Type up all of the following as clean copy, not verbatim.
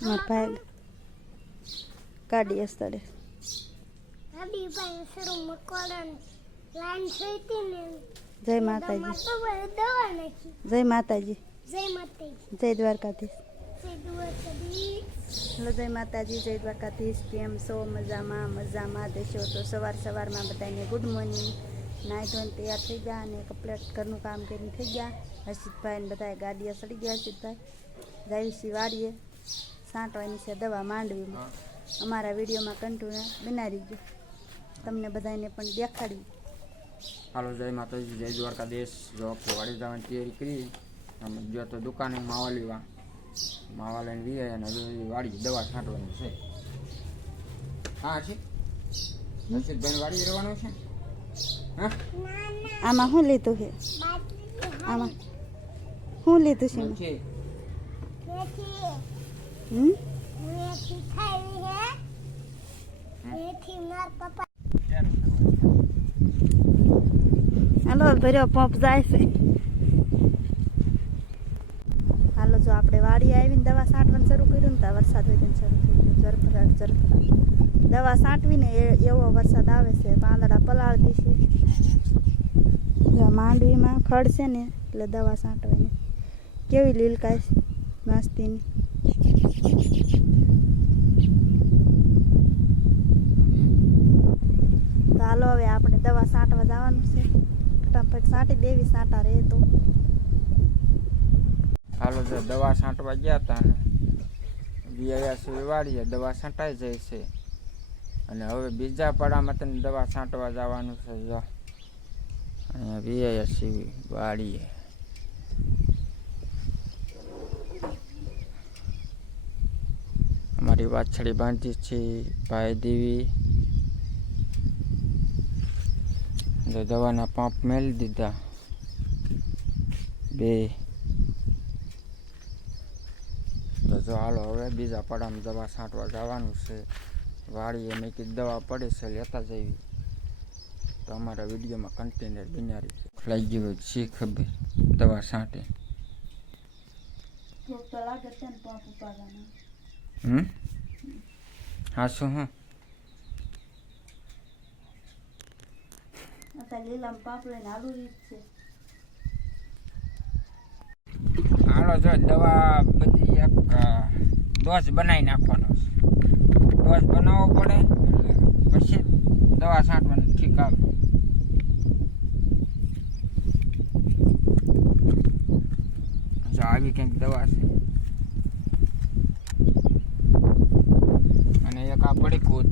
મારા ભાઈ ગાડી અસ્તડે ગાડી ભાઈ સરું મકોડન લાઈન જોઈતી ને જય માતાજી તો દવા નાખી જય માતાજી જય માતાજી જય દ્વારકાધીશ જય દ્વારકાધીશ હેલો જય માતાજી જય દ્વારકાધીશ કેમ છો મજામાં દેશો તો સવારમાં બધાને ગુડ મોર્નિંગ નાઈ ધોઈને તૈયાર થઈ ગયા અને કમ્પ્લીટ ઘરનું કામ કરીને થઈ ગયા હર્ષિતભાઈ ને બધા ગાડીએ સડી ગયા હર્ષિતભાઈ જઈશી વાડીએ સાંટવાની છે દવા માંડવીમાં અમારા વિડીયોમાં કન્ટિન્યુ બનાવી ગયો તમને બધાને પણ દેખાડી હાલો જય માતાજી જય દ્વારકાધીશ જો વાડી જવાની તૈયારી કરી અમે જો તો દુકાને માવા લેવા માવા લઈને વી અને વાડી દવા છાંટવાની છે હા છે હર્ષિતભાઈ વાડી રહેવાનું છે હા આમાં શું લીધું છે આમાં શું લીધું છે મેથી હમ મેથી ખાઈ હે મેથી માર પપ્પા હાલો ભર્યો પંપ જાય છે હાલો જો આપણે વાડી આવીને દવા છાંટવાનું શરૂ કર્યું ને તો વરસાદ હોય તેને શરૂ થઈ ગયો ઝરફરાટ દવા છાંટવીને એવો વરસાદ આવે છે પાંદડા પલાળી છે જો માંડવીમાં ખડ છે ને એટલે દવા છાંટવાની કેવી લીલકાય છે મસ્તીની તો હાલો હવે આપણે દવા છાંટવા જવાનું છે ફટાફટ છાંટી દેવી છાંટા રહે તો હાલો જો દવા છાંટવા ગયા હતા ને વિયા છે વાડીએ દવા છાંટાઈ જાય છે અને હવે બીજા પડામાં તને દવા છાંટવા જવાનું છે જો અહીંયા વિયા છે વાડીએ અમારી વાછડી બાંધી છે ભાઈ દેવી દવાના પંપ મેળી દીધા બે તો જો હાલો હવે બીજા પડામાં દવા છાંટવા જવાનું છે વાડીએ મેં કીધું દવા પડે છે લેતા જવી તો અમારા વિડીયોમાં કન્ટેનર બિનારી છે લઈ ગયો છે ખબર દવા છાંટે હા શું હા લીલા પાપ લઈને આલુ રીત છે હાલો જો દવા બધી એક ડોઝ બનાવી નાખવાનો છે ડોઝ બનાવવો પડે એટલે પછી દવા છાંટવાની ઠીક આવે જો આવી કંઈક દવા છે અને એક આ પડી કૂદ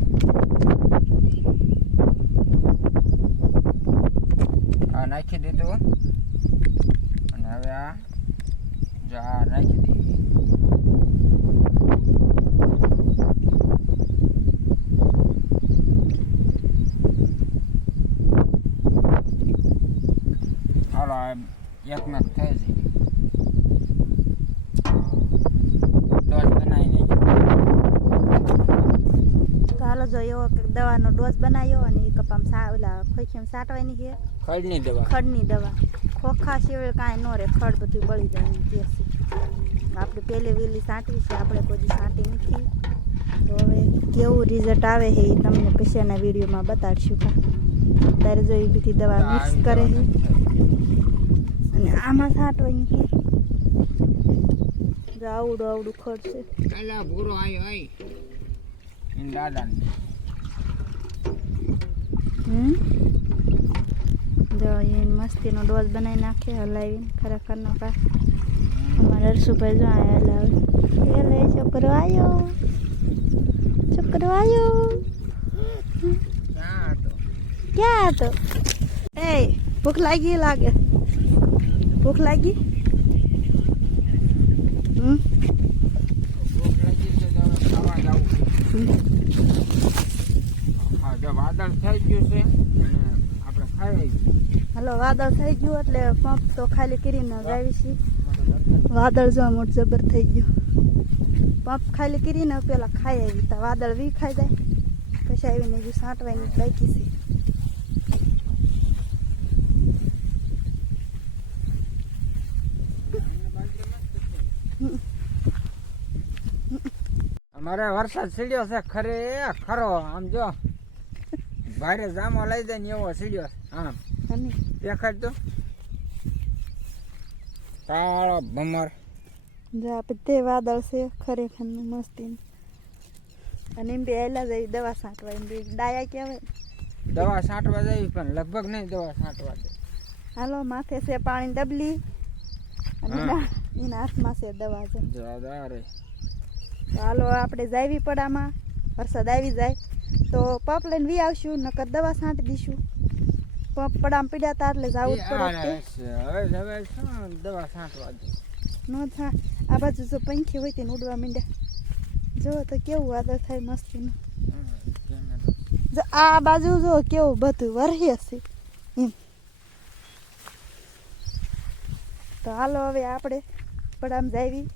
આ નાખી દીધું અને હવે આ જો આ નાખી દીધી હાલો એક મેક થઈ જાય ડોઝ બનાવી નાખી તો હાલો જો એવો દવાનો ડોઝ બનાવ્યો અને એ કપામાં ઓલા ખોખીમાં સાટવાની છે ખડની દવા ખોખા સિવાય કાંઈ ન રહે ખડ બધું બળી જાય કે છે આપણે પહેલે વહેલી સાંટવી છે આપણે કોઈ સાંટી નથી તો હવે કેવું રિઝલ્ટ આવે છે એ તમને પછીના વિડીયોમાં બતાડશું અત્યારે જો એ બધી દવા મિક્સ કરે છે અને આમાં સાંટવાની છે જો આવડું ખડ છે ભૂરો આવ્યો દાદા જો એ મસ્તીનો ડોઝ બનાવી નાખે હલાવીને ખરેખરનો કા અમારા હર્ષુભાઈ જો આ હલાવે એટલે છોકરો આવ્યો ક્યાં હતો એ ભૂખ લાગે ભૂખ લાગી વાદળ થઈ ગયું છે આપણે ખાઈ હલો વાદળ થઈ ગયું એટલે પંપ તો ખાલી કરીને જાવી છે વાદળ જો મોટ જબર થઈ ગયું પંપ ખાલી કરીને પેલા ખાઈ આવી તા વાદળ વી ખાઈ જાય પછી આવીને જો સાંટવાની બાકી છે મારે વરસાદ સીડ્યો છે ખરે ખરો આમ જો ભારે જામો લઈ જાય ને એવો સીડ્યો આમ અને દેખાડ તો કાળો ભમર જા બધે વાદળ છે ખરેખર મસ્તી અને એમ બી એલા જઈ દવા છાંટવા એમ બી ડાયા કહેવાય દવા છાંટવા જઈ પણ લગભગ નહીં દવા છાંટવા દે હાલો માથે છે પાણી ડબલી અને એના હાથમાં છે દવા છે જોરદાર તો હાલો આપણે જાવી પડામાં વરસાદ આવી જાય તો પંપ લઈને વી આવશું નકર દવા છાંટી દઈશું પંપ પડામાં પીડ્યા હતા એટલે જવું જ પડે હવે શું દવા છાંટવા દે નો થા આ બાજુ જો પંખી હોય તેને ઉડવા માંડ્યા જો તો કેવું વાદળ થાય મસ્તીનું જો આ બાજુ જો કેવું બધું વરહે છે એમ તો હાલો હવે આપણે પડામાં જાવી